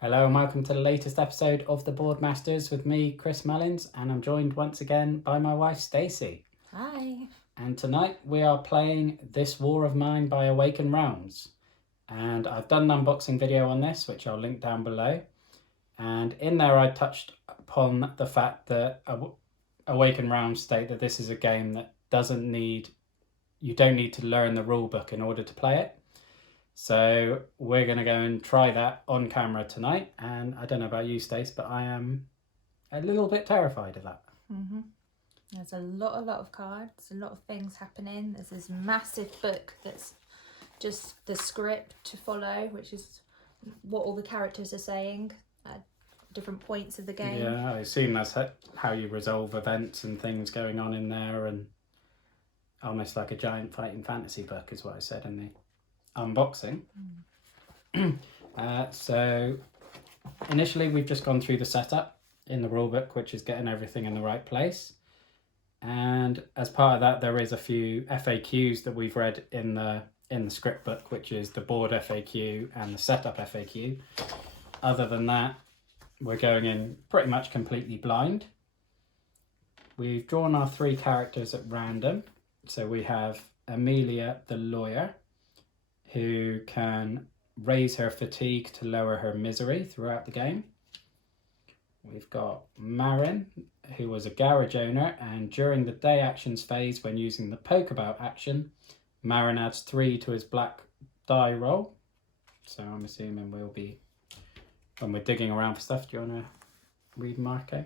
Hello and welcome to the latest episode of The Board Masters with me, Chris Mullins, and I'm joined once again by my wife, Stacey. Hi. And tonight we are playing This War of Mine by Awaken Realms. And I've done an unboxing video on this, which I'll link down below. And in there I touched upon the fact that Awaken Realms state that this is a game that you don't need to learn the rule book in order to play it. So we're going to go and try that on camera tonight. And I don't know about you, Stace, but I am a little bit terrified of that. Mm-hmm. There's a lot of cards, a lot of things happening. There's this massive book that's just the script to follow, which is what all the characters are saying at different points of the game. Yeah, I assume that's how you resolve events and things going on in there, and almost like a giant fighting fantasy book is what I said in the unboxing. So initially we've just gone through the setup in the rulebook, which is getting everything in the right place, and as part of that there is a few FAQs that we've read in the script book, which is the board FAQ and the setup FAQ. Other than that, we're going in pretty much completely blind. We've drawn our three characters at random. So we have Amelia the lawyer, who can raise her fatigue to lower her misery throughout the game. We've got Marin, who was a garage owner, and during the day actions phase, when using the pokeabout action, Marin adds 3 to his black die roll. So I'm assuming we'll be, when we're digging around for stuff, do you want to read Marco?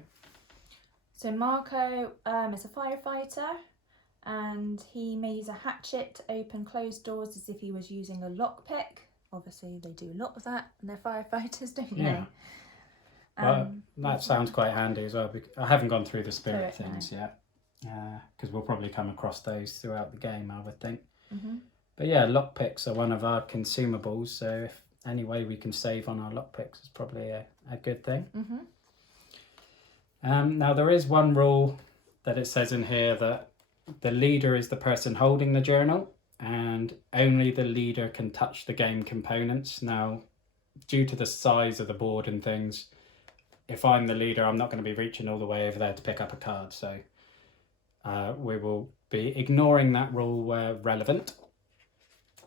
So Marco is a firefighter, and he may use a hatchet to open closed doors as if he was using a lockpick. Obviously they do a lot of that and they're firefighters, don't they? Yeah. Well, that sounds quite handy as well. Because I haven't gone through the spirit things yet, because we'll probably come across those throughout the game, I would think. Mm-hmm. But yeah, lockpicks are one of our consumables, so if any way we can save on our lockpicks is probably a good thing. Mm-hmm. Now there is one rule that it says in here that the leader is the person holding the journal, and only the leader can touch the game components. Now, due to the size of the board and things, if I'm the leader, I'm not going to be reaching all the way over there to pick up a card. So we will be ignoring that rule where relevant.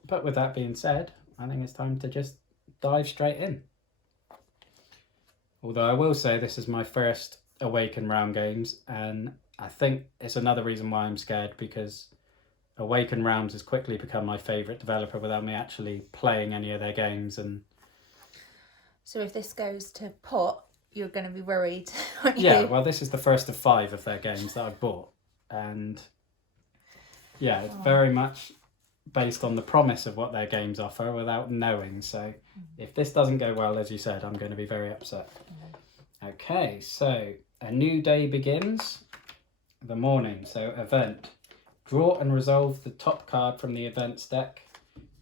But with that being said, I think it's time to just dive straight in. Although I will say this is my first Awaken Realm games, and I think it's another reason why I'm scared, because Awaken Realms has quickly become my favourite developer without me actually playing any of their games. And so if this goes to pot, you're going to be worried, aren't you? Yeah, well, this is the first of 5 of their games that I've bought, and yeah, it's very much based on the promise of what their games offer without knowing. So if this doesn't go well, as you said, I'm going to be very upset. Okay, so a new day begins. The morning, so event. Draw and resolve the top card from the events deck.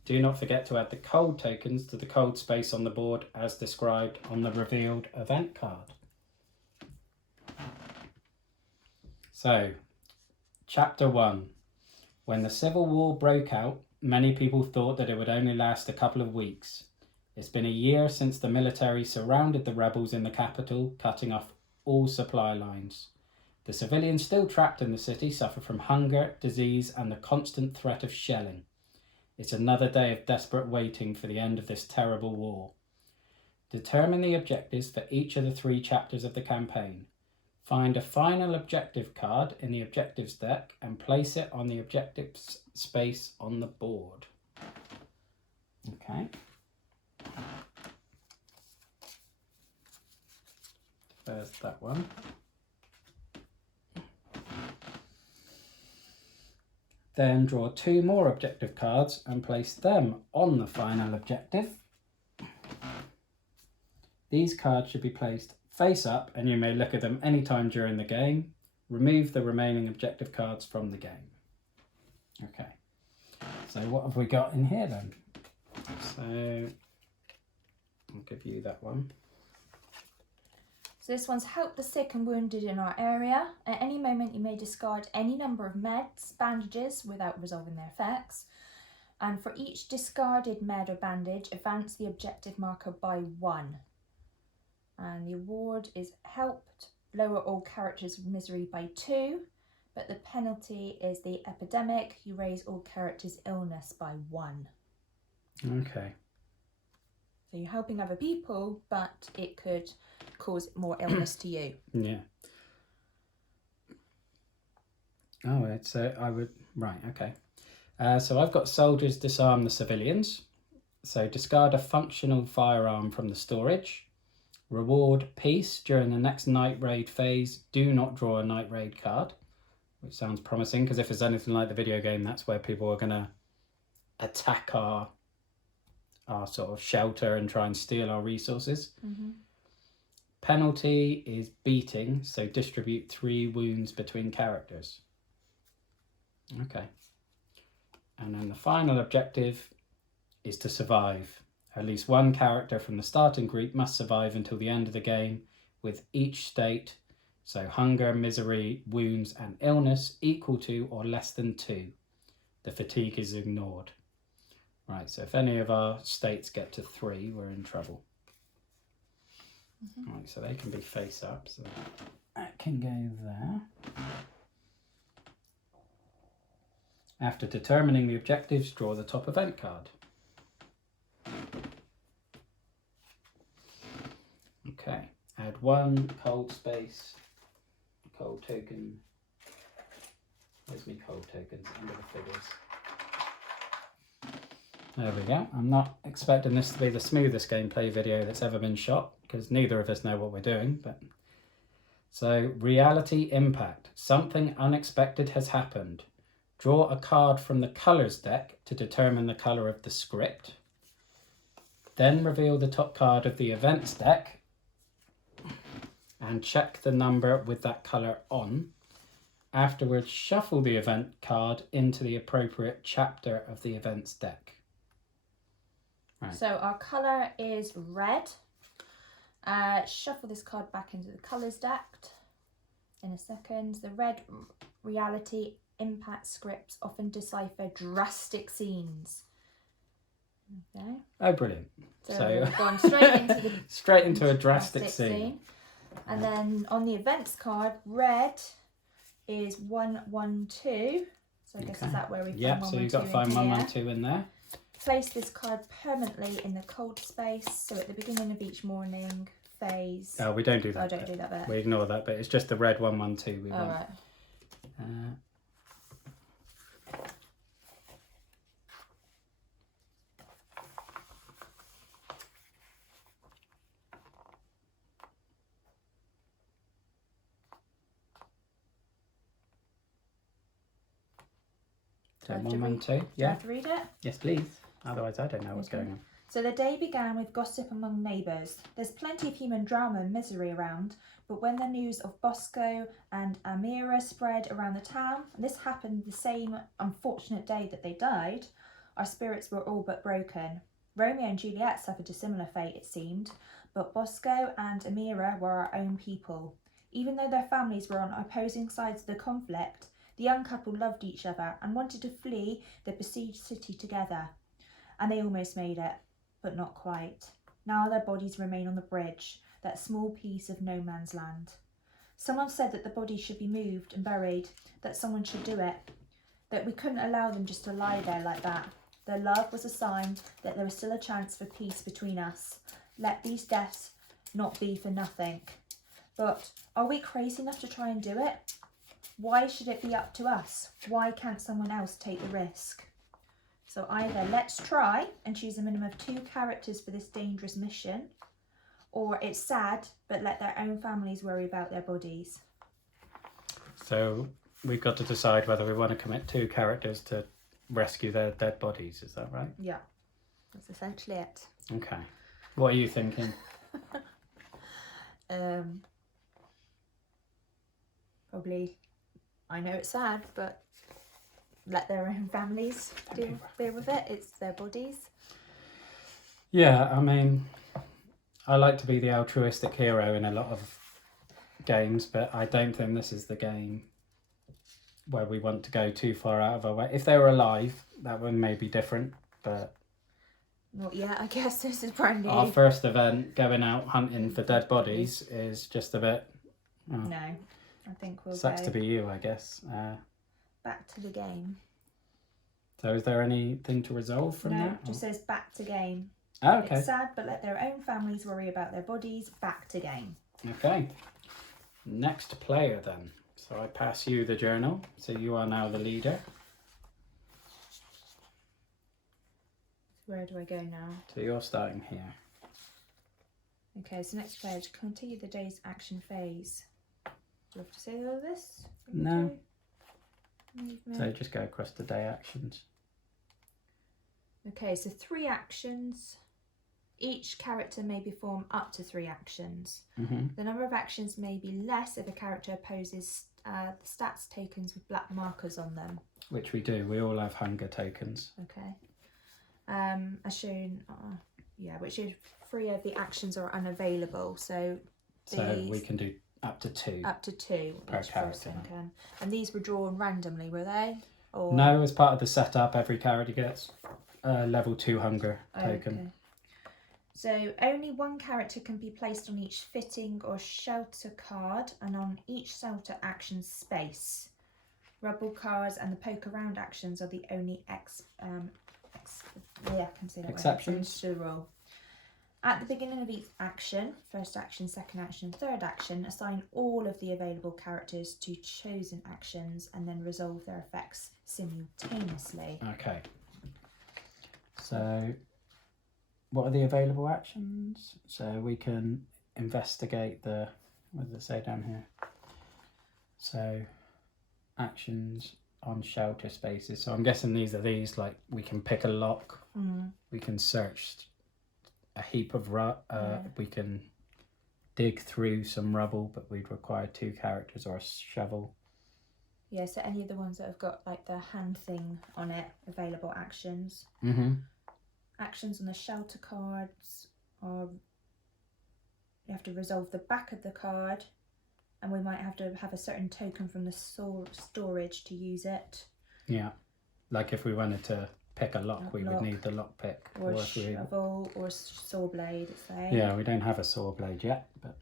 Do not forget to add the cold tokens to the cold space on the board as described on the revealed event card. So, Chapter 1. When the Civil War broke out, many people thought that it would only last a couple of weeks. It's been a year since the military surrounded the rebels in the capital, cutting off all supply lines. The civilians still trapped in the city suffer from hunger, disease, and the constant threat of shelling. It's another day of desperate waiting for the end of this terrible war. Determine the objectives for each of the 3 chapters of the campaign. Find a final objective card in the objectives deck and place it on the objectives space on the board. Okay. First that one. Then draw 2 more objective cards and place them on the final objective. These cards should be placed face up, and you may look at them anytime during the game. Remove the remaining objective cards from the game. Okay, so what have we got in here then? So I'll give you that one. So this one's help the sick and wounded in our area. At any moment you may discard any number of meds, bandages without resolving their effects. And for each discarded med or bandage, advance the objective marker by 1. And the award is helped lower all characters' misery by 2, but the penalty is the epidemic. You raise all characters' illness by 1. Okay. So you're helping other people, but it could cause more illness to you. Yeah. Oh, it's I would right. Okay. So I've got soldiers disarm the civilians. So discard a functional firearm from the storage. Reward peace during the next night raid phase. Do not draw a night raid card, which sounds promising because if it's anything like the video game, that's where people are going to attack our sort of shelter and try and steal our resources. Mm-hmm. Penalty is beating, so distribute 3 wounds between characters. Okay. And then the final objective is to survive. At least 1 character from the starting group must survive until the end of the game, with each state, so hunger, misery, wounds, and illness, equal to or less than 2. The fatigue is ignored. Right, so if any of our states get to 3, we're in trouble. Mm-hmm. Right, so they can be face up, so that can go there. After determining the objectives, draw the top event card. Okay, add 1 cold space, cold token. Where's my cold tokens? Under the figures. There we go. I'm not expecting this to be the smoothest gameplay video that's ever been shot, because neither of us know what we're doing. But so, reality impact. Something unexpected has happened. Draw a card from the colours deck to determine the colour of the script. Then reveal the top card of the events deck and check the number with that colour on. Afterwards, shuffle the event card into the appropriate chapter of the events deck. Right. So our colour is red. Shuffle this card back into the colours deck in a second. The red reality impact scripts often decipher drastic scenes. Okay. Oh, brilliant. So we've gone straight into the straight into a drastic scene. And then on the events card, red is 112. So I guess is that where we find 112? So you've got to find 112 in there. Place this card permanently in the cold space. So at the beginning of each morning phase. Oh, we don't do that. I don't do that bit. We ignore that bit. It's just the red 112 we want. Right. So 112. Do I Yeah. have to read it? Yes, please. Otherwise, I don't know what's going on. So the day began with gossip among neighbours. There's plenty of human drama and misery around, but when the news of Bosco and Amira spread around the town, and this happened the same unfortunate day that they died, our spirits were all but broken. Romeo and Juliet suffered a similar fate, it seemed, but Bosco and Amira were our own people. Even though their families were on opposing sides of the conflict, the young couple loved each other and wanted to flee the besieged city together. And they almost made it, but not quite. Now their bodies remain on the bridge, that small piece of no man's land. Someone said that the bodies should be moved and buried, that someone should do it, that we couldn't allow them just to lie there like that. Their love was a sign that there was still a chance for peace between us. Let these deaths not be for nothing. But are we crazy enough to try and do it? Why should it be up to us? Why can't someone else take the risk? So either let's try and choose a minimum of 2 characters for this dangerous mission, or it's sad, but let their own families worry about their bodies. So we've got to decide whether we want to commit 2 characters to rescue their dead bodies, is that right? Yeah, that's essentially it. Okay. What are you thinking? Probably, I know it's sad, but let their own families deal with it. It's their bodies. Yeah, I mean, I like to be the altruistic hero in a lot of games, but I don't think this is the game where we want to go too far out of our way. If they were alive, that one may be different, but Not yet, I guess. This is brand new. Our first event going out hunting for dead bodies is just a bit... Oh, No, I think we'll sucks go to be you, I guess. back to the game. So is there anything to resolve from No, that? it just says back to game. Oh, okay. It's sad, but let their own families worry about their bodies. Back to game. Okay. Next player then. So I pass you the journal. So you are now the leader. Where do I go now? So you're starting here. Okay, so next player to continue the day's action phase. Do you have to say all this? No. Movement. So just go across the day actions. Okay, so 3 actions. Each character may perform up to 3 actions. Mm-hmm. The number of actions may be less if a character opposes the stats tokens with black markers on them. Which we do. We all have hunger tokens. Okay. As shown, which is 3 of the actions are unavailable. So we can do up to 2. Up to 2 per each character. person can. And these were drawn randomly, were they? Or... No, as part of the setup, every character gets a level 2 hunger token. Okay. So only 1 character can be placed on each fitting or shelter card and on each shelter action space. Rubble cards and the poke around actions are the only exceptions to the rule. At the beginning of each action, first action, second action, third action, assign all of the available characters to chosen actions and then resolve their effects simultaneously. Okay. So what are the available actions? So we can investigate the... What does it say down here? So actions on shelter spaces. So I'm guessing these are like we can pick a lock. We can search a heap of we can dig through some rubble, but we'd require 2 characters or a shovel. Yeah, so any of the ones that have got like the hand thing on it, available actions. Mm-hmm. Actions on the shelter cards are you have to resolve the back of the card, and we might have to have a certain token from the storage to use it. Yeah, like if we wanted to pick a lock, we would need the lock pick. Or a shovel or a saw blade, it's saying. Yeah, we don't have a saw blade yet, but...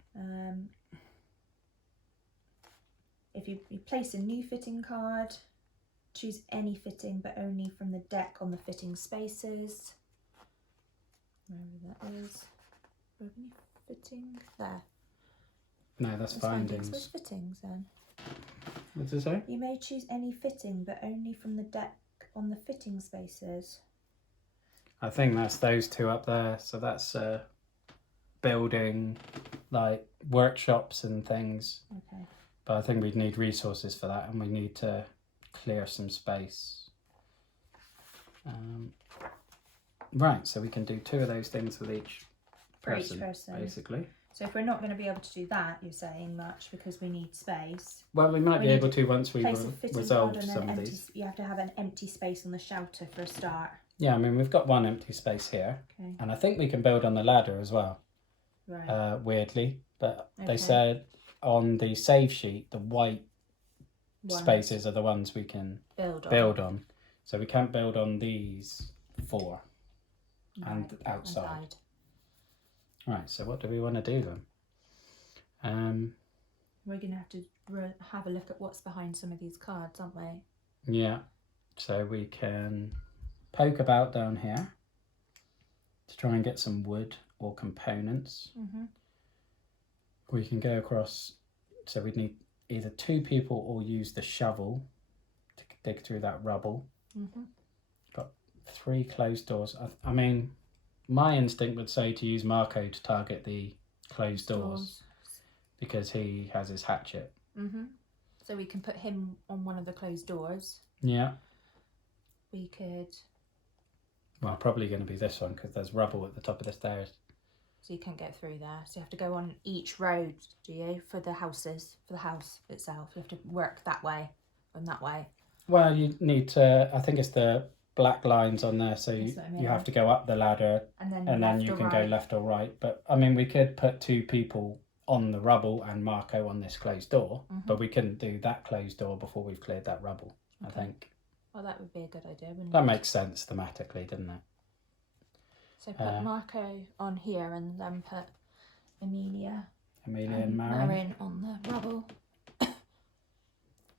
If you place a new fitting card, choose any fitting but only from the deck on the fitting spaces. Wherever that is. Any fitting? There. No, that's findings. Where's fittings then? What does it say? You may choose any fitting but only from the deck on the fitting spaces. I think that's those 2 up there. So that's building like workshops and things. Okay. But I think we'd need resources for that, and we need to clear some space. Right, so we can do 2 of those things with each person, basically. So if we're not going to be able to do that, you're saying much because we need space. Well, we might be able to once we resolve and some of these. You have to have an empty space on the shelter for a start. Yeah, I mean, we've got 1 empty space here. Okay. And I think we can build on the ladder as well. Right. Weirdly. But they said on the save sheet, the white spaces are the ones we can build on. So we can't build on these 4 and outside. Right, so what do we want to do then? We're going to have to have a look at what's behind some of these cards, aren't we? Yeah, so we can poke about down here to try and get some wood or components. Mm-hmm. We can go across, so we'd need either 2 people or use the shovel to dig through that rubble. Mm-hmm. Got 3 closed doors. I mean, my instinct would say to use Marco to target the closed doors because he has his hatchet. Mm-hmm. So we can put him on one of the closed doors. Yeah. We could... Well, probably going to be this one because there's rubble at the top of the stairs. So you can't get through there. So you have to go on each road, do you? For the houses, for the house itself. You have to work that way and that way. Well, you need to... I think it's the black lines on there, so you have to go up the ladder and then you can go left or right. But I mean, we could put 2 people on the rubble and Marco on this closed door, but we couldn't do that closed door before we've cleared that rubble. I think. Well, that would be a good idea, wouldn't it? That makes sense thematically, doesn't it? So put Marco on here and then put Amelia and Marin. Marin on the rubble.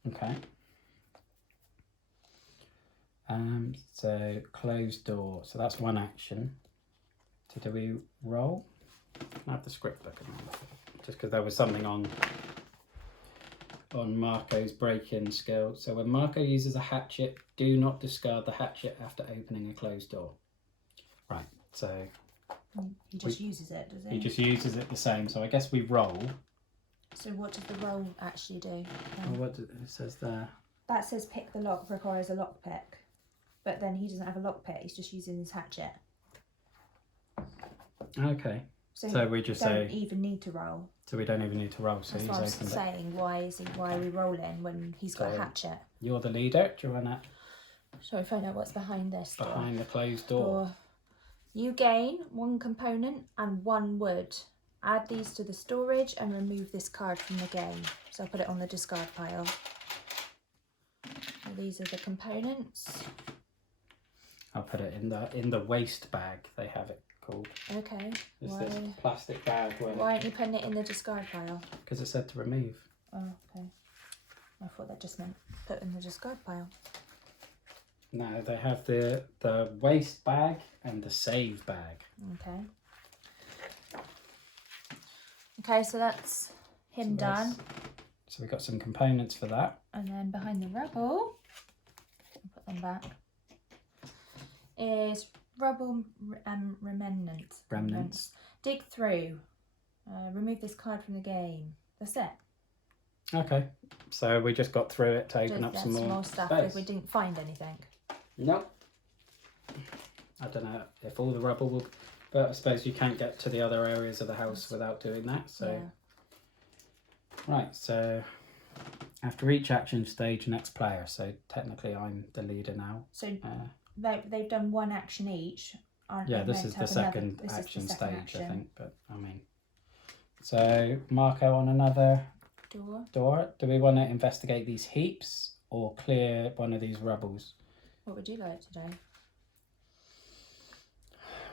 Okay. So closed door. So that's one action. So do we roll? I have the script book in mind, just because there was something on Marco's break-in skill. So when Marco uses a hatchet, do not discard the hatchet after opening a closed door. Right. So he just uses it, does he? He just uses it the same. So I guess we roll. So what does the roll actually do? What it says there? That says pick the lock requires a lock pick, but then he doesn't have a lock pick. He's just using his hatchet. Okay. So we just don't even need to roll. So we don't even need to roll. So that's he's what I was opened saying. Why are we rolling when he's got a hatchet? You're the leader. Do you want to? Shall we find out what's behind this door? Behind the closed door. You gain 1 component and 1 wood. Add these to the storage and remove this card from the game. So I'll put it on the discard pile. So these are the components. I'll put it in the waste bag. They have it called. Okay. It's this plastic bag. Why aren't you putting it in the discard pile? Because it said to remove. Oh, okay. I thought that just meant put in the discard pile. No, they have the waste bag and the save bag. Okay. Okay, so that's him done. So we've got some components for that. And then behind the rubble, I'll put them back, is rubble remnants. Dig through. Remove this card from the game. That's it. Okay. So we just got through it to open up some more stuff space. if we didn't find anything. Nope. I don't know if all the rubble will... But I suppose you can't get to the other areas of the house without doing that. So, yeah. Right, so after each action stage, next player. So technically I'm the leader now. So they've done 1 action each. Yeah, this is the second action stage, I think. But I mean, so Marco on another door. Do we want to investigate these heaps or clear one of these rubbles? What would you like to do?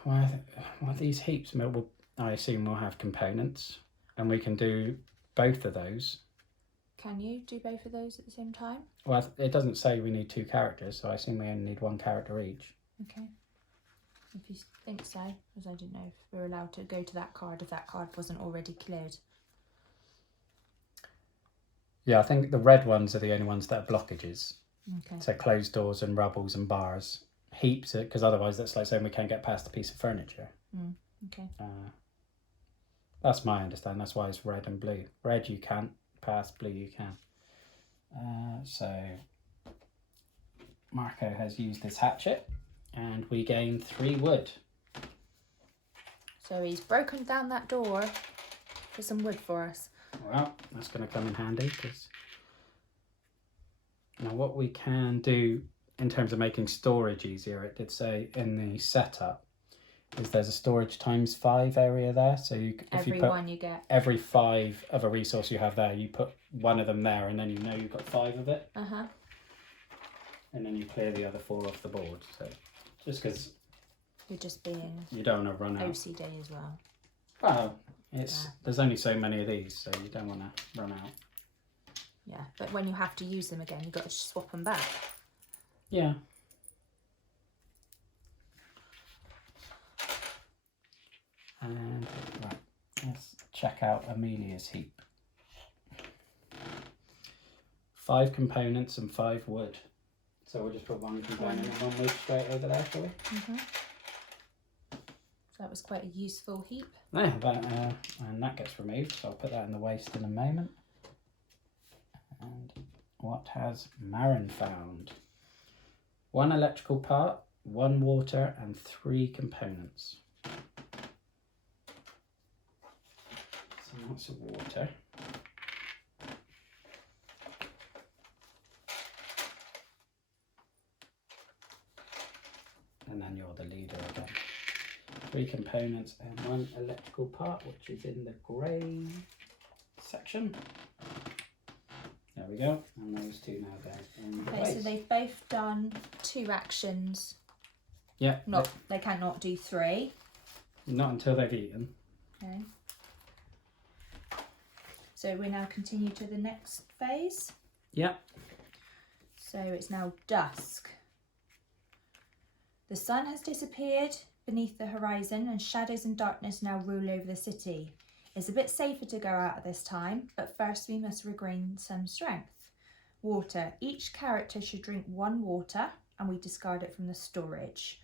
Well, these heaps, I assume we'll have components, and we can do both of those. Can you do both of those at the same time? Well, it doesn't say we need 2 characters, so I assume we only need 1 character each. Okay. If you think so, because I didn't know if we were allowed to go to that card if that card wasn't already cleared. Yeah, I think the red ones are the only ones that are blockages. Okay. So closed doors and rubbles and bars. Heaps, because otherwise that's like saying we can't get past a piece of furniture. Okay. That's my understanding. That's why it's red and blue. Red you can't pass, blue you can. So Marco has used his hatchet and we gain 3 wood. So he's broken down that door for some wood for us. Well, that's going to come in handy because now what we can do in terms of making storage easier, it did say in the setup, is there's a storage ×5 area there. So every 5 of a resource you have there, you put 1 of them there, and then you know you've got 5 of it. And then you clear the other 4 off the board. So just because you're just being you don't want to run out. OCD as well. Well, there's only so many of these, so you don't want to run out. Yeah, but when you have to use them again, you've got to swap them back. Yeah. And right, let's check out Amelia's heap. 5 components and 5 wood. So we'll just put 1 component and 1 wood straight over there, shall we? So that was quite a useful heap. Yeah, and that gets removed, so I'll put that in the waste in a moment. And what has Marin found? 1 electrical part, 1 water, and 3 components. So lots of water. And then you're the leader again. 3 components and 1 electrical part, which is in the grey section. There we go, and those 2 now there in the Okay, so they've both done 2 actions Yeah. They cannot do 3. Not until they've eaten. Okay. So we now continue to the next phase. Yeah. So it's now dusk. The sun has disappeared beneath the horizon and shadows and darkness now rule over the city. It's a bit safer to go out at this time, but first we must regain some strength. Water. Each character should drink 1 water and we discard it from the storage.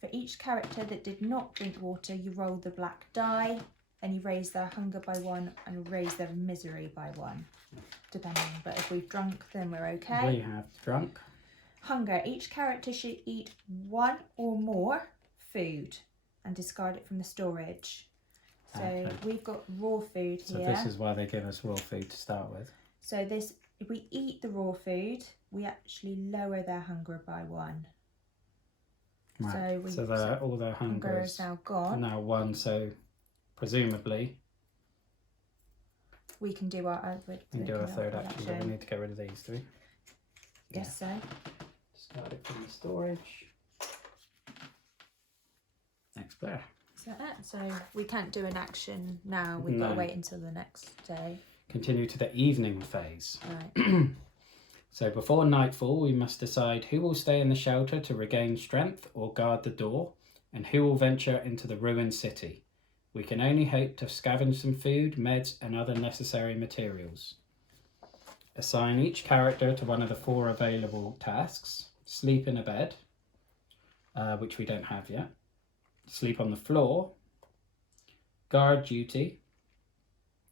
For each character that did not drink water, you roll the black die and you raise their hunger by 1 and raise their misery by 1, depending. But if we've drunk, then we're okay. We have drunk. Hunger. Each character should eat 1 or more food and discard it from the storage. So we've got raw food here. So this is why they give us raw food to start with. So this, if we eat the raw food, we actually lower their hunger by 1. Right. So all their hunger is now gone. Now 1. So presumably we can do our third action. But we need to get rid of these, do we? Yes, so. Start it from the storage. Next player. Is that it? So we can't do an action now. We've got to wait until the next day. Continue to the evening phase. Right. So before nightfall, we must decide who will stay in the shelter to regain strength or guard the door, and who will venture into the ruined city. We can only hope to scavenge some food, meds, and other necessary materials. Assign each character to one of the 4 available tasks. Sleep in a bed, which we don't have yet. Sleep on the floor. Guard duty.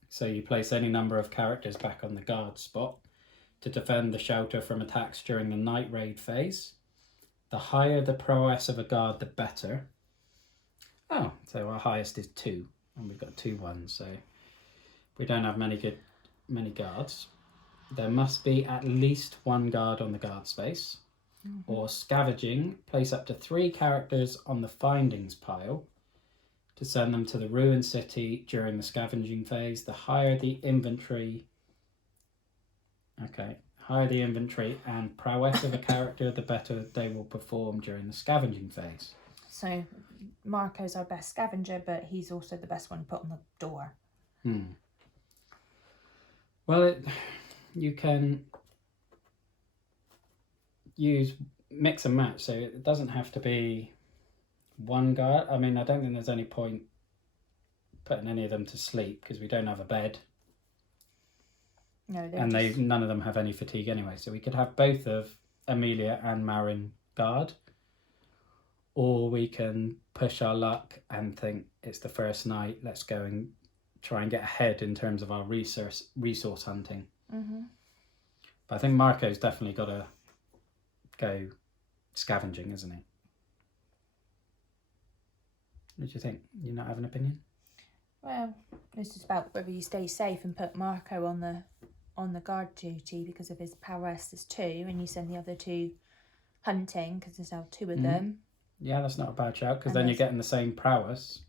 So you place any number of characters back on the guard spot to defend the shelter from attacks during the night raid phase. The higher the prowess of a guard, the better. Oh, so our highest is 2, and we've got 2 ones, so we don't have many guards. There must be at least 1 guard on the guard space. Or scavenging, place up to 3 characters on the findings pile to send them to the ruined city during the scavenging phase. The higher the inventory and prowess of a character, the better they will perform during the scavenging phase. So Marco's our best scavenger, but he's also the best one to put on the door. Well, you can mix and match, so it doesn't have to be 1 guard. I mean, I don't think there's any point putting any of them to sleep because we don't have a bed. No, none of them have any fatigue anyway, so we could have both of Amelia and Marin guard, or we can push our luck and think it's the first night, let's go and try and get ahead in terms of our resource hunting. But I think Marco's definitely got to go scavenging, isn't he? What do you think? You not have an opinion? Well, it's just about whether you stay safe and put Marco on the guard duty because of his prowess is 2, and you send the other 2 hunting because there's now 2 of them. Yeah, that's not a bad shout because then you're getting the same prowess.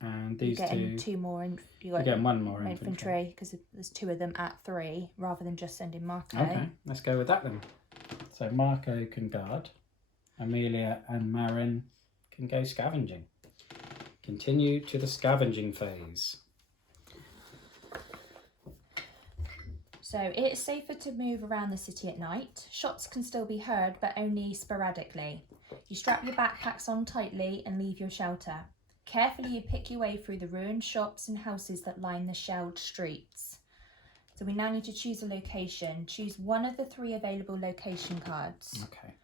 And these you're getting 2 more. You're getting 1 more infantry because there's 2 of them at 3 rather than just sending Marco. Okay, let's go with that then. So Marco can guard. Amelia and Marin can go scavenging. Continue to the scavenging phase. So it is safer to move around the city at night. Shots can still be heard, but only sporadically. You strap your backpacks on tightly and leave your shelter. Carefully you pick your way through the ruined shops and houses that line the shelled streets. So we now need to choose a location. Choose one of the 3 available location cards. Okay.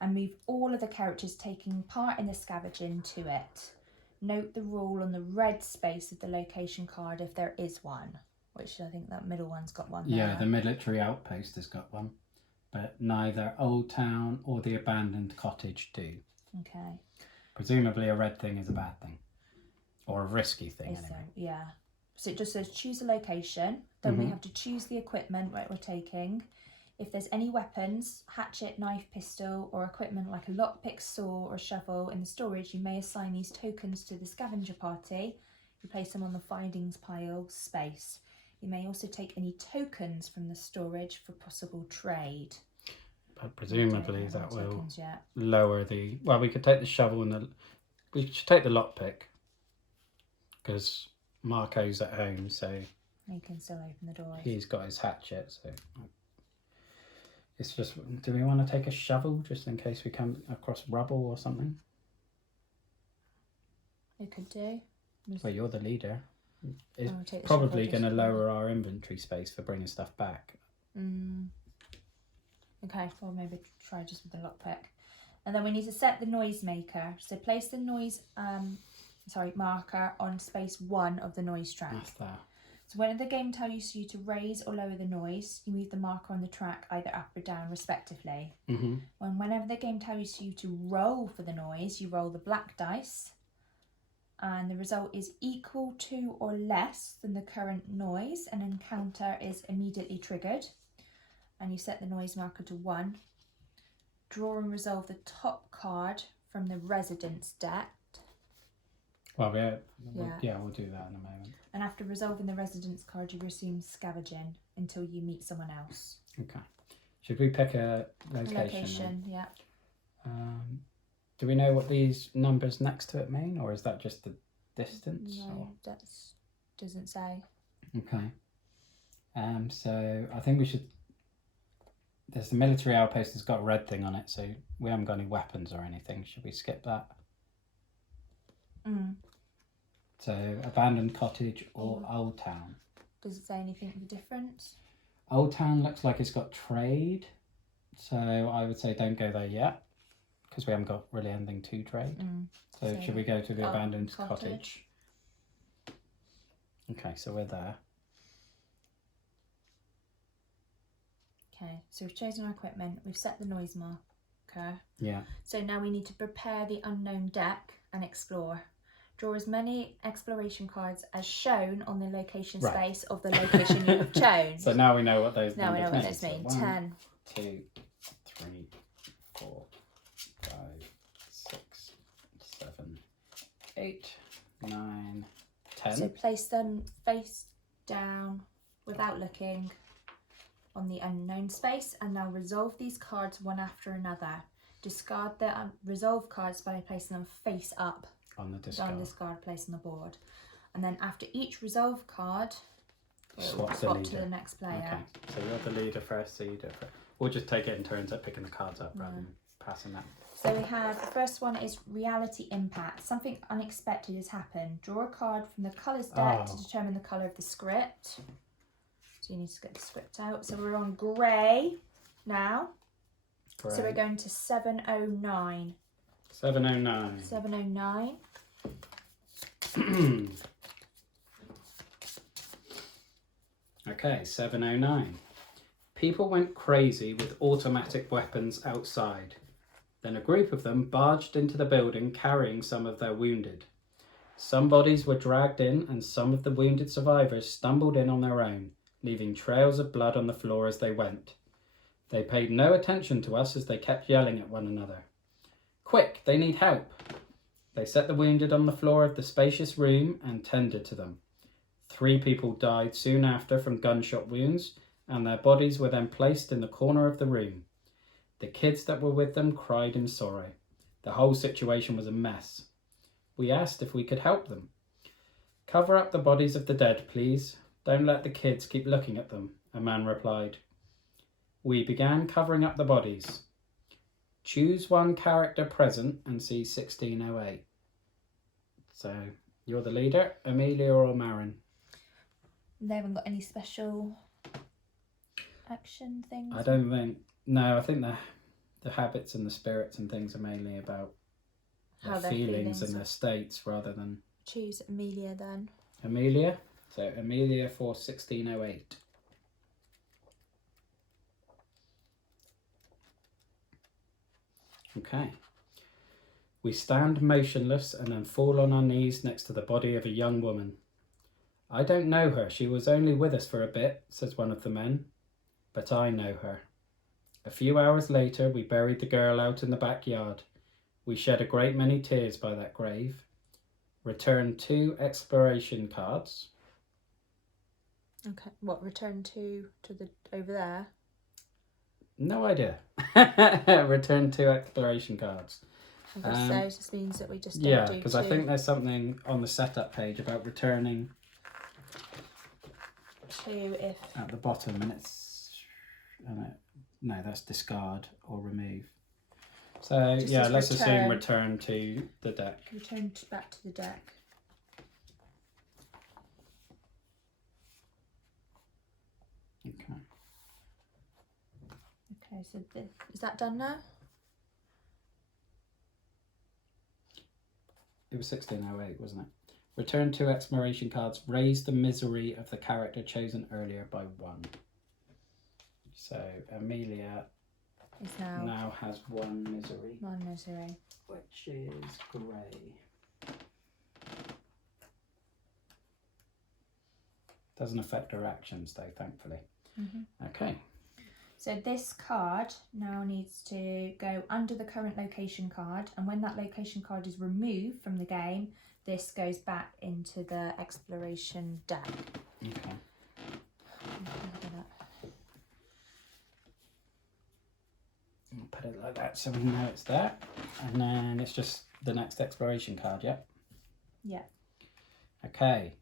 And move all of the characters taking part in the scavenging to it. Note the rule on the red space of the location card if there is one, which I think that middle one's got one there. Yeah, the military outpost has got one, but neither Old Town or the abandoned cottage do. Okay. Presumably a red thing is a bad thing. Or a risky thing, anyway. So, yeah. So it just says choose a location. Then we have to choose the equipment that we're taking. If there's any weapons, hatchet, knife, pistol, or equipment like a lockpick, saw, or shovel in the storage, you may assign these tokens to the scavenger party. You place them on the findings pile space. You may also take any tokens from the storage for possible trade. But presumably Don't know, that no will tokens yet. lower the... Well, we could take the shovel and we should take the lockpick. Because Marco's at home, so... You can still open the doors. He's got his hatchet, so... It's just... Do we want to take a shovel just in case we come across rubble or something? You could do. Well, you're the leader. It's I'll take the probably shovel going to just- lower our inventory space for bringing stuff back. Okay, well maybe try just with the lockpick. And then we need to set the noise maker. So place the noise marker on space 1 of the noise track. That's that. So when the game tells you to raise or lower the noise, you move the marker on the track either up or down respectively. Mm-hmm. Whenever the game tells you to roll for the noise, you roll the black dice. And the result is equal to or less than the current noise. An encounter is immediately triggered. And you set the noise marker to 1. Draw and resolve the top card from the residence deck. Well, Yeah. we'll do that in a moment. And after resolving the residence card, you resume scavenging until you meet someone else. Okay. Should we pick a location? Location, yeah. Do we know what these numbers next to it mean, or is that just the distance? No, that doesn't say. Okay. So I think we should... There's the military outpost that's got a red thing on it, so we haven't got any weapons or anything. Should we skip that? So abandoned cottage or old town? Does it say anything of the difference? Old town looks like it's got trade, so I would say don't go there yet, because we haven't got really anything to trade. So should we go to the abandoned cottage? Okay, so we're there. Okay, so we've chosen our equipment, we've set the noise marker. Yeah. So now we need to prepare the unknown deck and explore. Draw as many exploration cards as shown on the location space of the location you have chosen. So now we know what those now we know numbers what those mean. So 10. 2, 3, 4, 5, 6, 7, 8, 9, 10. So place them face down without looking on the unknown space, and now resolve these cards one after another. Discard the resolve cards by placing them face up On the discard place on the board. And then after each resolve card, swap to the next player. Okay, so you're the leader first, so you do it first. We'll just take it in turns at picking the cards up rather than passing that. So we have, the first one is reality impact. Something unexpected has happened. Draw a card from the colours deck to determine the colour of the script. So you need to get the script out. So we're on grey now. Great. So we're going to 709. 709. 709. Okay, 709. People went crazy with automatic weapons outside. Then a group of them barged into the building carrying some of their wounded. Some bodies were dragged in and some of the wounded survivors stumbled in on their own, leaving trails of blood on the floor as they went. They paid no attention to us as they kept yelling at one another. Quick, they need help. They set the wounded on the floor of the spacious room and tended to them. 3 people died soon after from gunshot wounds, and their bodies were then placed in the corner of the room. The kids that were with them cried in sorrow. The whole situation was a mess. We asked if we could help them. Cover up the bodies of the dead, please. Don't let the kids keep looking at them, a man replied. We began covering up the bodies. Choose one character present and see 1608. So, you're the leader, Amelia or Marin? They haven't got any special action things? I don't think... No, I think the habits and the spirits and things are mainly about How their their feelings and their states rather than... Choose Amelia then. Amelia? So, Amelia for 1608. Okay. We stand motionless and then fall on our knees next to the body of a young woman. I don't know her. She was only with us for a bit, says one of the men. But I know her. A few hours later, we buried the girl out in the backyard. We shed a great many tears by that grave. Returned 2 exploration cards. Okay, what, return to the over there? No idea. Return 2 exploration cards. Okay, so this means that we just don't Yeah, do because 2. I think there's something on the setup page about returning 2 if... at the bottom, and it's... no, that's discard or remove. So, Just yeah, says let's assume return. return to the deck. Return back to the deck. Okay. Okay, so is that done now? It was 1608, wasn't it? Return 2 exploration cards. Raise the misery of the character chosen earlier by 1. So Amelia Is now has 1 misery. 1 misery. Which is grey. Doesn't affect her actions though, thankfully. Okay. So this card now needs to go under the current location card, and when that location card is removed from the game, this goes back into the exploration deck. Okay. I'll put it like that so we know it's there. And then it's just the next exploration card, yeah? Yeah. Okay.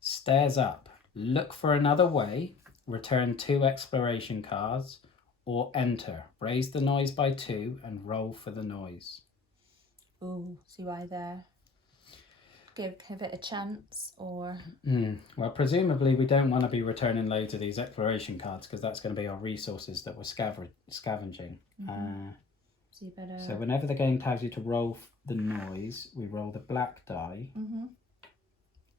Stairs up. Look for another way. Return 2 exploration cards. Or enter. Raise the noise by 2 and roll for the noise. Ooh, see why there? Give it a chance, or... Well, presumably we don't want to be returning loads of these exploration cards because that's going to be our resources that we're scavenging. So you better... So whenever the game tells you to roll the noise, we roll the black die.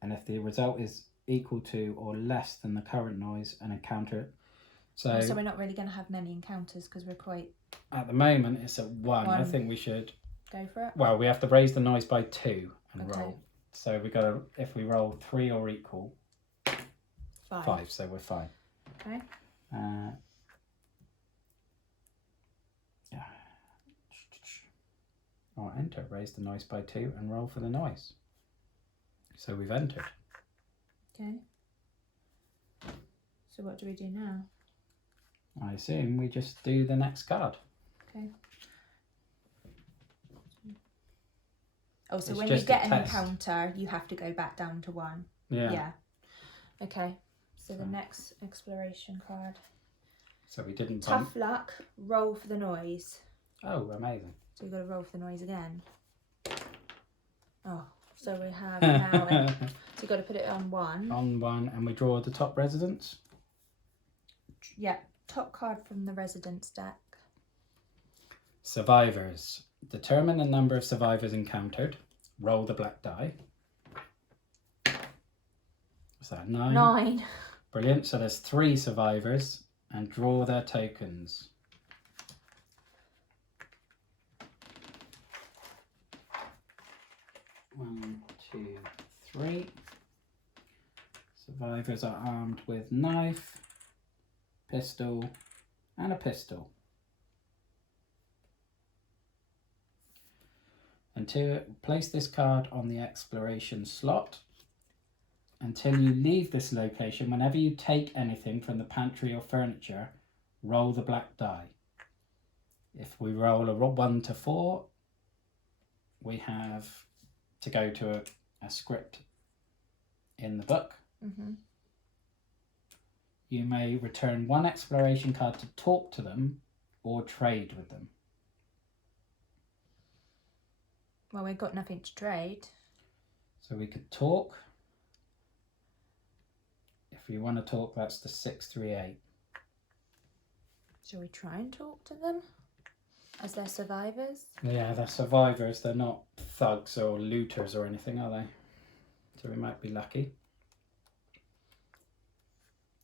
And if the result is equal to or less than the current noise, an encounter... So we're not really going to have many encounters because we're quite... At the moment, it's at 1. I think we should... Go for it? Well, we have to raise the noise by 2 and Okay. roll. So we got to... If we roll 3 or equal... 5, so we're fine. Okay. Or enter. Raise the noise by 2 and roll for the noise. So we've entered. Okay. So what do we do now? I assume we just do the next card. Okay. Oh, so It's when you just a get an test. encounter, you have to go back down to 1. Yeah. Okay. So the next exploration card. So we didn't bump. Tough luck, roll for the noise. Oh, amazing. So you've got to roll for the noise again. Oh, so we have now... so you've got to put it on 1. On 1, and we draw the top residence. Yeah, top card from the residence deck. Survivors. Determine the number of survivors encountered. Roll the black die. What's that, 9? 9. Brilliant. So there's 3 survivors, and draw their tokens. One, 2, 3. Survivors are armed with knife, pistol, and a pistol. And to place this card on the exploration slot until you leave this location. Whenever you take anything from the pantry or furniture, roll the black die. If we roll a 1 to 4, we have to go to a script in the book. You may return 1 exploration card to talk to them or trade with them. Well, we've got nothing to trade. So we could talk. If you want to talk, that's the 638. Shall we try and talk to them? As they're survivors? Yeah, they're survivors. They're not thugs or looters or anything, are they? So we might be lucky.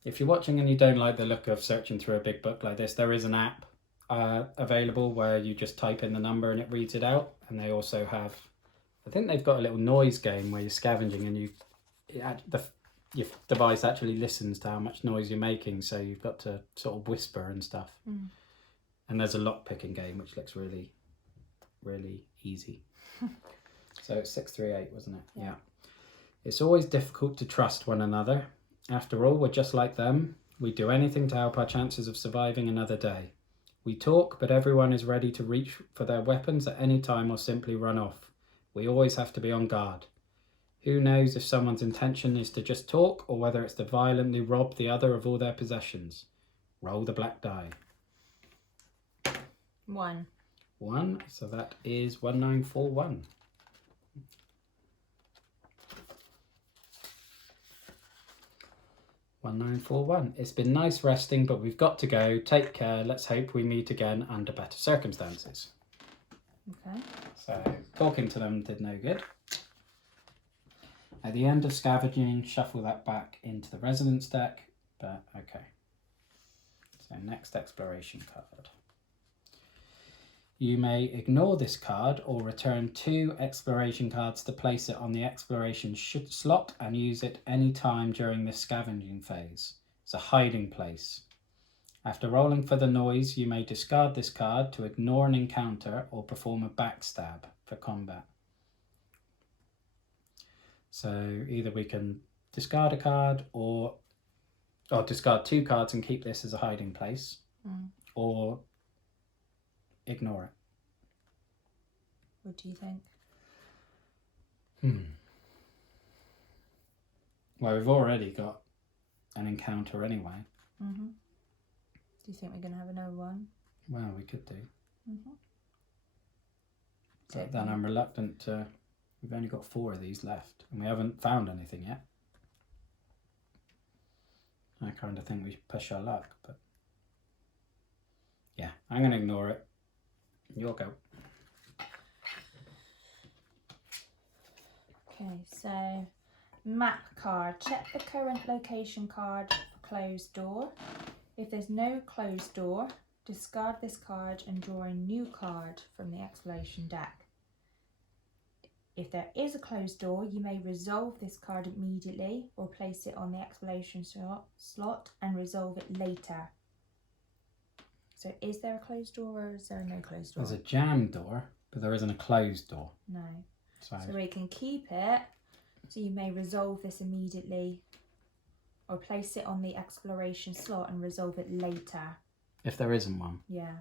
If you're watching and you don't like the look of searching through a big book like this, there is an app available where you just type in the number and it reads it out. And they also have, I think they've got a little noise game where you're scavenging and your device actually listens to how much noise you're making. So you've got to sort of whisper and stuff. And there's a lock picking game which looks really, really easy. So it's 638, wasn't it? Yeah. It's always difficult to trust one another. After all, we're just like them. We do anything to help our chances of surviving another day. We talk, but everyone is ready to reach for their weapons at any time or simply run off. We always have to be on guard. Who knows if someone's intention is to just talk or whether it's to violently rob the other of all their possessions. Roll the black die. 1. 1, so that is 1941. It's been nice resting, but we've got to go. Take care. Let's hope we meet again under better circumstances. Okay. So talking to them did no good. At the end of scavenging, shuffle that back into the residence deck, but okay. So next exploration card. You may ignore this card or return 2 exploration cards to place it on the exploration slot and use it any time during this scavenging phase. It's a hiding place. After rolling for the noise, you may discard this card to ignore an encounter or perform a backstab for combat. So either we can discard a card or discard 2 cards and keep this as a hiding place, or ignore it. What do you think? Well, we've already got an encounter anyway. Do you think we're going to have another one? Well, we could do. But then I'm reluctant to... We've only got 4 of these left and we haven't found anything yet. I kind of think we should push our luck, but... Yeah, I'm going to ignore it. You'll go. Okay, so map card. Check the current location card for closed door. If there's no closed door, discard this card and draw a new card from the exploration deck. If there is a closed door, you may resolve this card immediately or place it on the exploration slot and resolve it later. So is there a closed door or is there no closed door? There's a jammed door, but there isn't a closed door. No. So we can keep it. So you may resolve this immediately or place it on the exploration slot and resolve it later. If there isn't one. Yeah.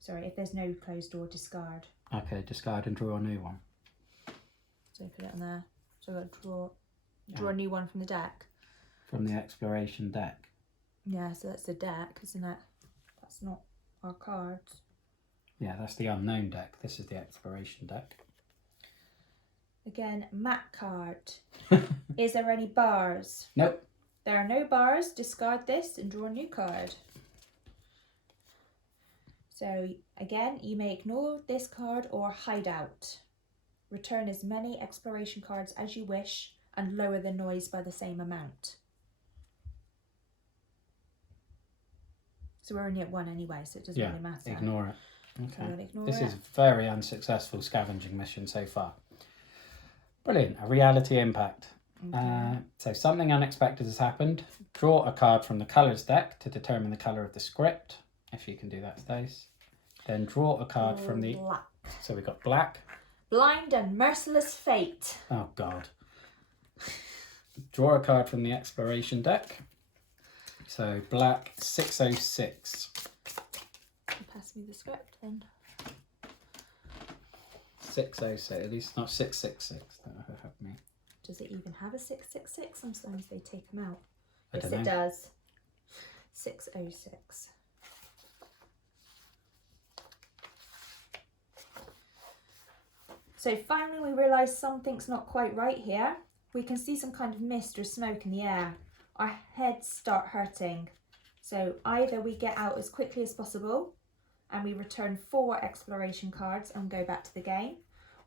Sorry, if there's no closed door, discard. Okay, discard and draw a new one. So put it on there. So I've got to draw a new one from the deck. From the exploration deck. Yeah, so that's the deck, isn't it? That's not our cards. Yeah, that's the unknown deck. This is the exploration deck. Again, map card. Is there any bars? Nope. There are no bars. Discard this and draw a new card. So again, you may ignore this card or hide out. Return as many exploration cards as you wish and lower the noise by the same amount. So we're only at 1 anyway, so it doesn't really matter. Ignore it. Okay. So ignore This it. is a very unsuccessful scavenging mission so far. Brilliant. A reality impact. Okay. So something unexpected has happened. Draw a card from the colours deck to determine the colour of the script. If you can do that, Stace. Then draw a card from the... Black. So we got black. Blind and merciless fate. Oh, God. Draw a card from the exploration deck. So black 606. Pass me the script then. 606. At least not 666. That would help me. Does it even have a 666? Sometimes they take them out. I Yes, don't know. it does. 606. So finally we realise something's not quite right here. We can see some kind of mist or smoke in the air. Our heads start hurting. So either we get out as quickly as possible and we return 4 exploration cards and go back to the game,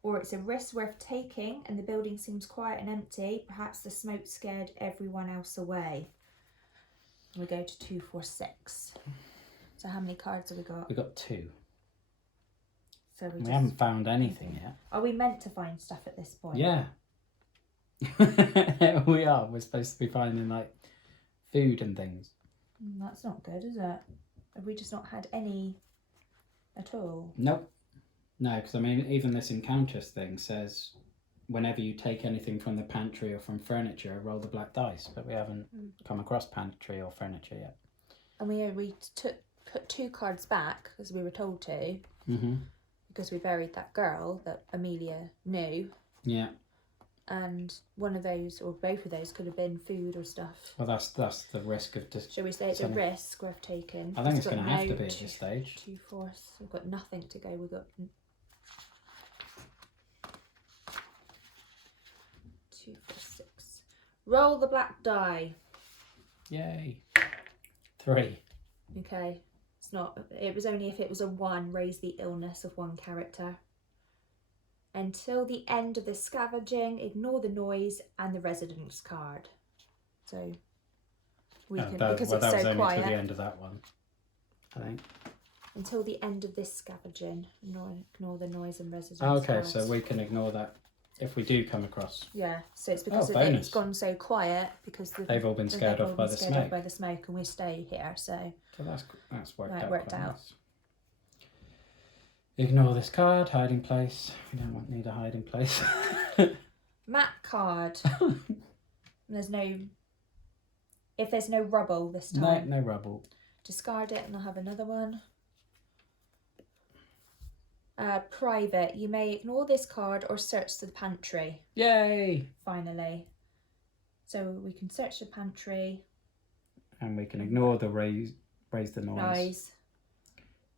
or it's a risk worth taking and the building seems quiet and empty. Perhaps the smoke scared everyone else away. We go to 2, 4, 6. So how many cards have we got? We got 2. So We haven't found anything yet. Are we meant to find stuff at this point? Yeah. We are. We're supposed to be finding like food and things. That's not good, is it? Have we just not had any at all? Nope. No, because I mean, even this encounters thing says whenever you take anything from the pantry or from furniture, roll the black dice. But we haven't come across pantry or furniture yet. And we took put 2 cards back, as we were told to, Mm-hmm. because we buried that girl that Amelia knew. Yeah. And one of those, or both of those, could have been food or stuff. Well, that's the risk of just. Shall we say it's a risk worth taking? I think it's going to have to be at this stage. 2 force. We've got nothing to go. We've got 2, 4, 6. Roll the black die. Yay. 3. Okay. It's not. It was only if it was a 1. Raise the illness of 1 character. Until the end of the scavenging, ignore the noise and the residence card. So we can, because it's that was so only quiet. to the end of that one, I think. Until the end of this scavenging, ignore the noise and residence Okay, cards. so we can ignore that if we do come across. Yeah, so it's because of bonus. it's gone so quiet because They've all been scared off by the smoke. By the smoke, and we stay here. So that's worked Right, out. worked quite out. nice. Ignore this card. Hiding place. We don't need a hiding place. map card. There's no. If there's no rubble this time, No rubble. discard it, and I'll have another one. Private. You may ignore this card or search the pantry. Yay! Finally, so we can search the pantry. And we can ignore the raise the noise.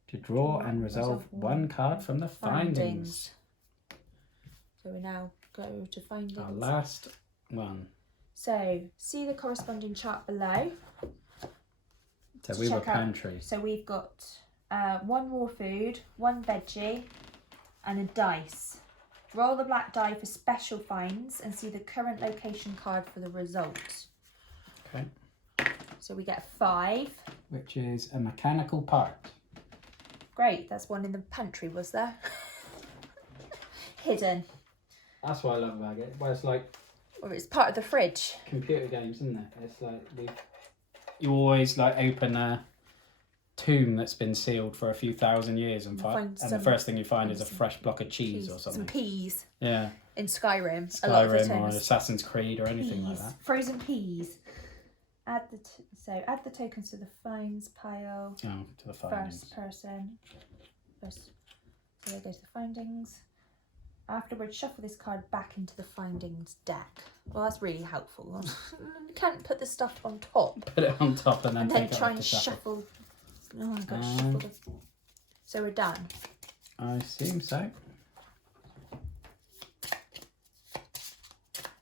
To draw and resolve 1 card from the findings. So we now go to findings. Our last one. So see the corresponding chart below. So To we were check out- pantry. So we've got 1 raw food, 1 veggie, and a dice. Roll the black die for special finds and see the current location card for the result. Okay. So we get a 5. Which is a mechanical part. Great, that's one in the pantry, was there? Hidden. That's what I love about it. Well, it's like Or it's part of the fridge. computer games, isn't it? It's like you always like open a tomb that's been sealed for a few thousand years and the first thing you find is a fresh block of cheese or something. Some peas. Yeah. In Skyrim. A lot of the Skyrim or times. Assassin's Creed or anything like Peas. that. Frozen peas. Add the tokens to the finds pile. Oh, to the findings. First person. So they go to the findings. Afterwards, shuffle this card back into the findings deck. Well, that's really helpful. You can't put the stuff on top. Put it on top and then take it try off and the shuffle. shuffle. Oh my gosh, shuffle the... So we're done. I assume so.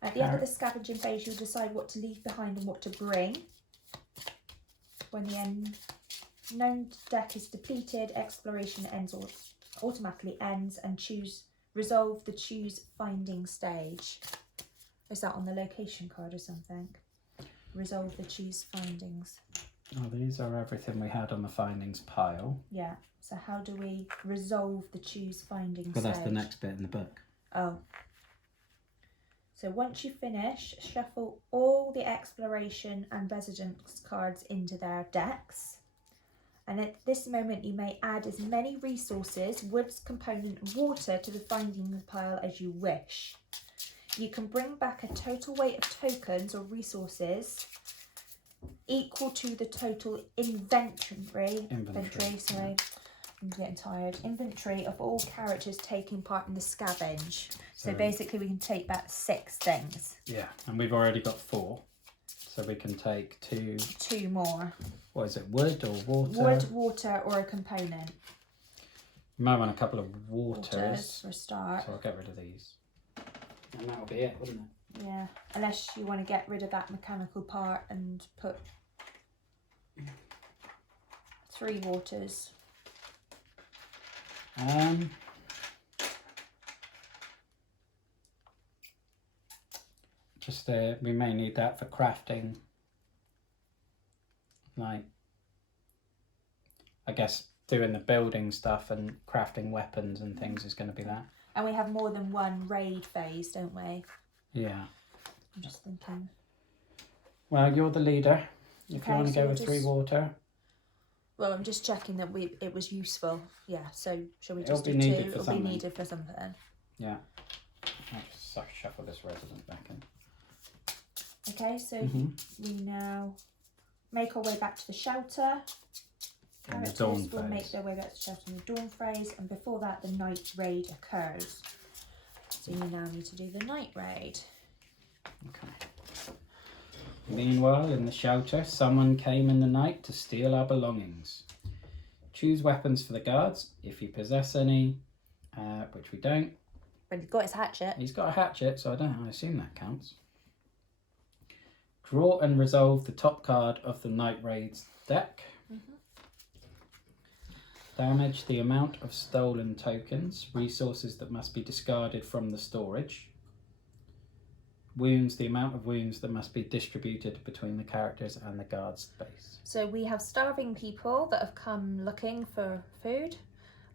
At the end of the scavenging phase, you'll decide what to leave behind and what to bring. When the unknown deck is depleted, exploration ends or automatically ends, and resolve the choose finding stage. Is that on the location card or something? Resolve the choose findings. Oh, these are everything we had on the findings pile. Yeah. So how do we resolve the choose findings Well, that's stage? the next bit in the book. Oh. So once you finish, shuffle all the exploration and residence cards into their decks. And at this moment, you may add as many resources, woods, component, and water to the findings pile as you wish. You can bring back a total weight of tokens or resources equal to the total inventory. Sorry, I'm getting tired. Inventory of all characters taking part in the scavenge. So basically we can take back 6 things. Yeah, and we've already got 4. So we can take 2 more. What is it, wood or water? Wood, water, or a component. You might want a couple of waters. For a start. So I'll get rid of these. And that'll be it, wouldn't it? Yeah, unless you want to get rid of that mechanical part and put 3 waters. Just we may need that for crafting. Like, I guess doing the building stuff and crafting weapons and things is going to be that. And we have more than one raid phase, don't we? Yeah. I'm just thinking. Well, you're the leader. If Okay, you want to so go we'll with 3 just- water. Well, I'm just checking that it was useful. Yeah, so shall we It'll just be do needed 2? for It'll something. be needed for something. Yeah. I'll just shuffle this resident back in. Okay, so we now make our way back to the shelter. in the Characters dawn will make phase. their way back to shelter in the dawn phase, and before that the night raid occurs. So you now need to do the night raid. Okay. Meanwhile, in the shelter, someone came in the night to steal our belongings. Choose weapons for the guards, if you possess any, which we don't. But he's got his hatchet. He's got a hatchet, so I assume that counts. Draw and resolve the top card of the Night Raid's deck. Damage the amount of stolen tokens, resources that must be discarded from the storage. Wounds, the amount of wounds that must be distributed between the characters and the guard's base. So we have starving people that have come looking for food,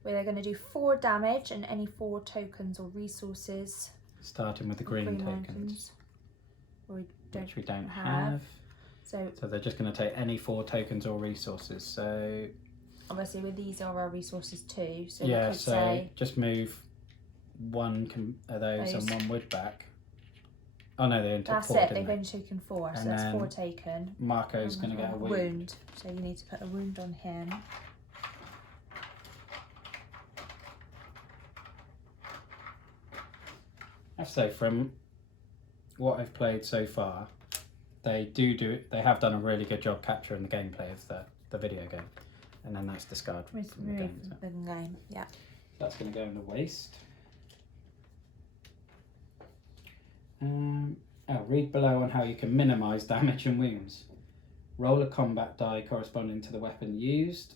where they're going to do 4 damage and any 4 tokens or resources. Starting with the green tokens. Mountains, which we don't have. So they're just going to take any 4 tokens or resources. So obviously with these are our resources too. So yeah, we could so say just move 1 of those and 1 wood back. Oh no, they only took 4, that's it, didn't they've they? only taken 4, so And that's then 4 taken. Marco's going to get a wound. So you need to put a wound on him. I have to say, from what I've played so far, they have done a really good job capturing the gameplay of the video game. And then that's discard from the game. So Yeah. that's going to go in the waste. Read below on how you can minimise damage and wounds. Roll a combat die corresponding to the weapon used.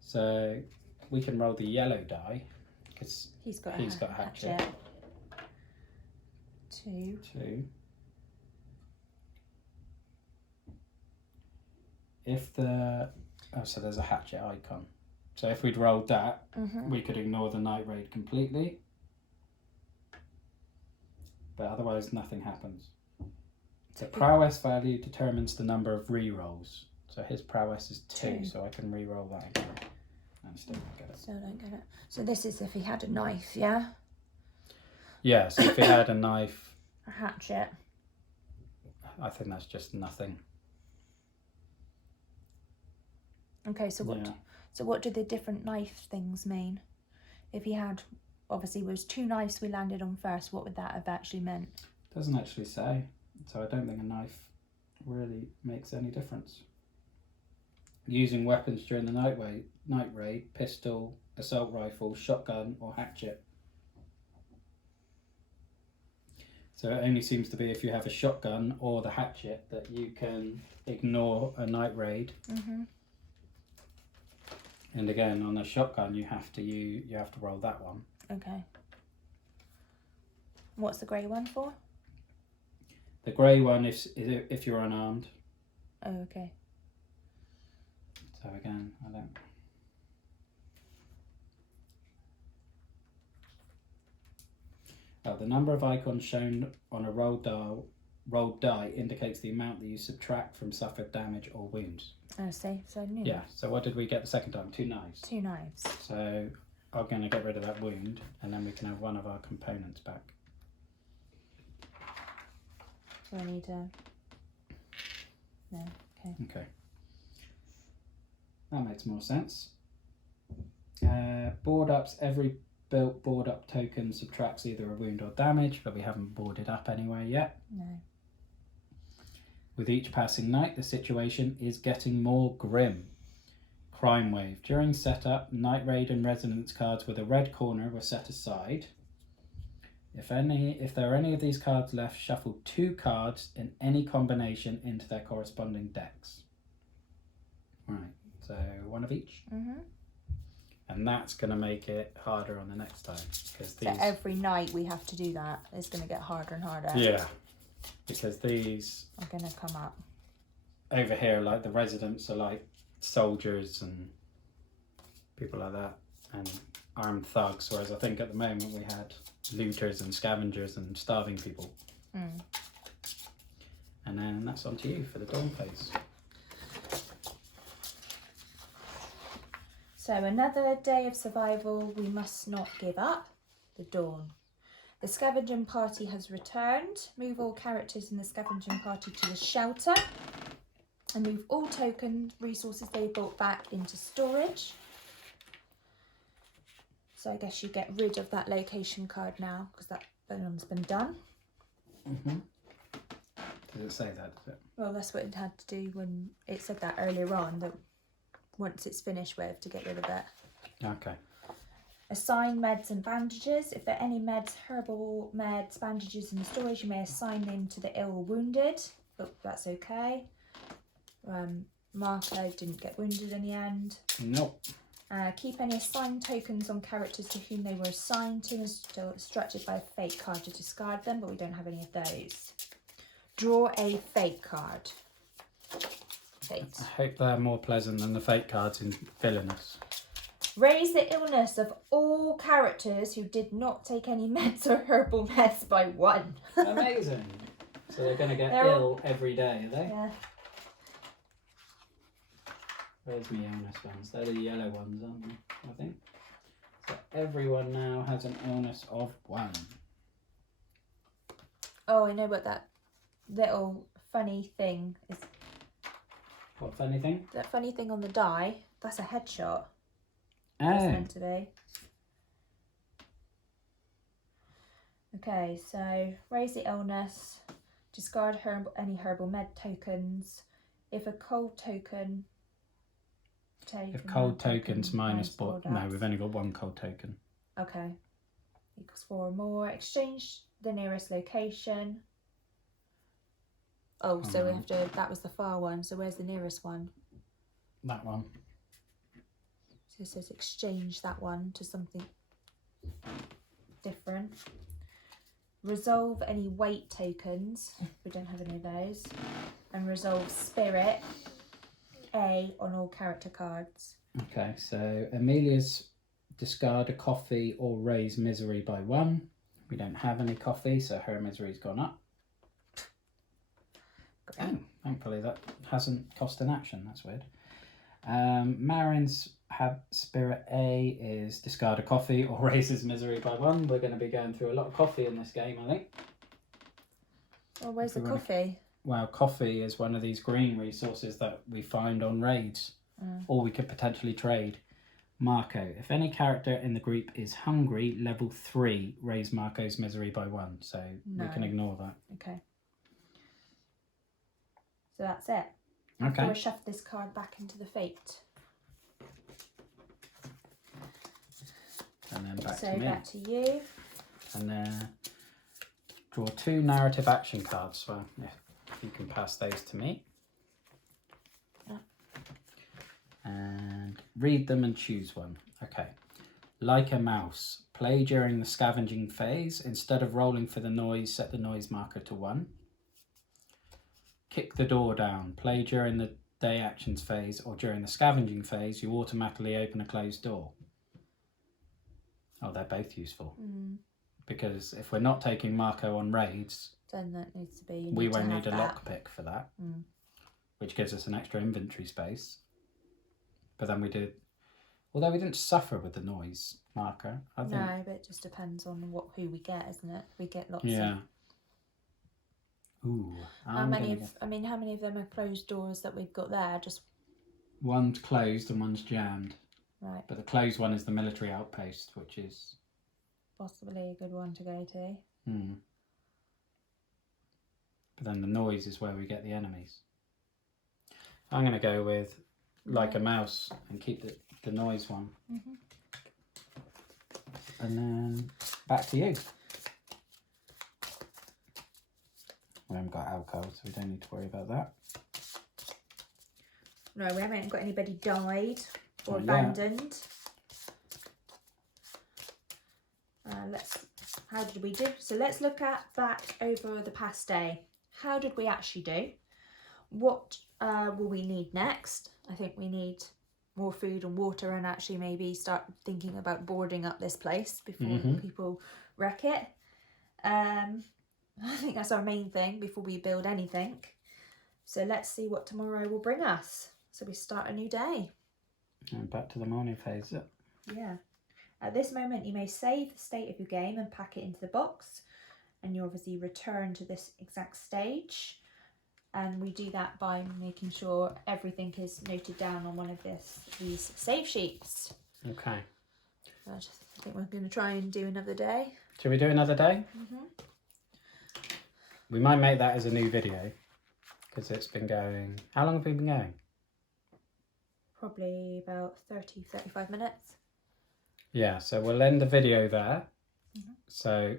So we can roll the yellow die because he's got a hatchet. 2. If so there's a hatchet icon. So if we'd rolled that, we could ignore the night raid completely. But otherwise nothing happens. The prowess value determines the number of re-rolls. So his prowess is 2, so I can re-roll that again. And still don't get it. Still don't get it. So this is if he had a knife, yeah? Yeah, so if he had a knife... A hatchet. I think that's just nothing. Okay, so what do the different knife things mean? If he had... Obviously, it was 2 knives we landed on first. What would that have actually meant? Doesn't actually say. So I don't think a knife really makes any difference. Using weapons during the night raid, pistol, assault rifle, shotgun or hatchet. So it only seems to be if you have a shotgun or the hatchet that you can ignore a night raid. And again, on a shotgun, you have to roll that one. Okay. What's the grey one for? The grey one is if you're unarmed. Oh, okay. So again, I don't... the number of icons shown on a rolled die indicates the amount that you subtract from suffered damage or wounds. Oh, see, so new. Yeah, so what did we get the second time? 2 knives. 2 knives. So I'm going to get rid of that wound and then we can have one of our components back. So I need a... No, okay. Okay. That makes more sense. Board ups, every built board up token subtracts either a wound or damage, but we haven't boarded up anywhere yet. No. With each passing night, the situation is getting more grim. Crime wave. During setup, night raid and resonance cards with a red corner were set aside. If there are any of these cards left, shuffle 2 cards in any combination into their corresponding decks. Right, so 1 of each. And that's going to make it harder on the next time. Because So every night we have to do that. It's going to get harder and harder. Yeah, because these are going to come up. Over here, like the residents are like soldiers and people like that. And armed thugs, whereas I think at the moment we had looters and scavengers and starving people. And then that's on to you for the dawn phase. So another day of survival, we must not give up. The dawn. The scavenging party has returned. Move all characters in the scavenging party to the shelter. and move all token resources they brought back into storage. So I guess you get rid of that location card now because that one's been done. Does it say that, does it? Well, that's what it had to do when it said that earlier on, that once it's finished we have to get rid of it. Okay. Assign meds and bandages. If there are any meds, herbal meds, bandages in the storage, you may assign them to the ill or wounded, but that's okay. Marco didn't get wounded in the end. Nope. Keep any assigned tokens on characters to whom they were assigned to and still instructed by a fate card to discard them, but we don't have any of those. Draw a fate card. Fate. I hope they're more pleasant than the fate cards in Villainous. Raise the illness of all characters who did not take any meds or herbal meds by 1. Amazing. So they're going to get ill every day, are they? Yeah. Where's my illness ones? They're the yellow ones, aren't they? I think. So everyone now has an illness of 1. Oh, I know what that little funny thing is. What funny thing? That funny thing on the die, that's a headshot. Oh. That's meant to be. Okay, so raise the illness, discard any herbal med tokens. If a cold token taken. If cold tokens minus no, we've only got 1 cold token. Okay. Equals 4 or more. Exchange the nearest location. Oh, so we have to. That was the far one. So where's the nearest one? That one. So it says exchange that one to something different. Resolve any weight tokens. We don't have any of those. And resolve spirit A on all character cards. Okay, so Amelia's discard a coffee or raise misery by 1. We don't have any coffee, so her misery's gone up. Oh, thankfully that hasn't cost an action. That's weird. Marin's spirit A is discard a coffee or raises misery by 1. We're going to be going through a lot of coffee in this game, I think. Oh, where's the coffee? Well, coffee is one of these green resources that we find on raids, or we could potentially trade. Marco, if any character in the group is hungry, level 3, raise Marco's misery by 1. So we can ignore that. Okay. So that's it. Okay. We'll shuffle this card back into the fate. And then back to me. Back to you. And then draw 2 narrative action cards. So if you can pass those to me. And read them and choose one. Okay. Like a mouse. Play during the scavenging phase. Instead of rolling for the noise, set the noise marker to 1. Kick the door down. Play during the day actions phase or during the scavenging phase, you automatically open a closed door. Oh, they're both useful. Because if we're not taking Marco on raids, then that needs to be. We won't need a lockpick for that, which gives us an extra inventory space. But then we did, although we didn't suffer with the noise marker. I think. No, but it just depends on who we get, isn't it? We get lots. Yeah. Ooh. How many of them are closed doors that we've got there? Just one's closed and one's jammed. Right. But the closed one is the military outpost, which is possibly a good one to go to. But then the noise is where we get the enemies. I'm going to go with like a mouse and keep the noise one. And then back to you. We haven't got alcohol, so we don't need to worry about that. No, we haven't got anybody died or abandoned. How did we do? So let's look at back over the past day. How did we actually do? What will we need next? I think we need more food and water, and actually maybe start thinking about boarding up this place before people wreck it. I think that's our main thing before we build anything. So let's see what tomorrow will bring us. So we start a new day. And back to the morning phase. Yeah. At this moment, you may save the state of your game and pack it into the box. And you obviously return to this exact stage. And we do that by making sure everything is noted down on one of these save sheets. Okay. I think we're going to try and do another day. Should we do another day? Mm-hmm. We might make that as a new video because it's been going. How long have we been going? Probably about 30-35 minutes. Yeah, so we'll end the video there. Mm-hmm. So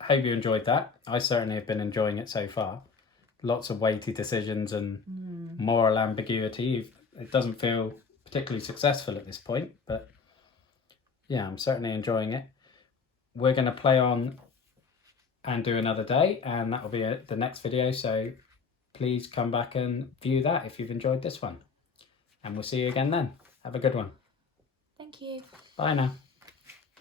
I hope you enjoyed that. I certainly have been enjoying it so far. Lots of weighty decisions and moral ambiguity. It doesn't feel particularly successful at this point, but yeah, I'm certainly enjoying it. We're going to play on and do another day, and that will be the next video. So please come back and view that if you've enjoyed this one. And we'll see you again then. Have a good one. Thank you. Bye now.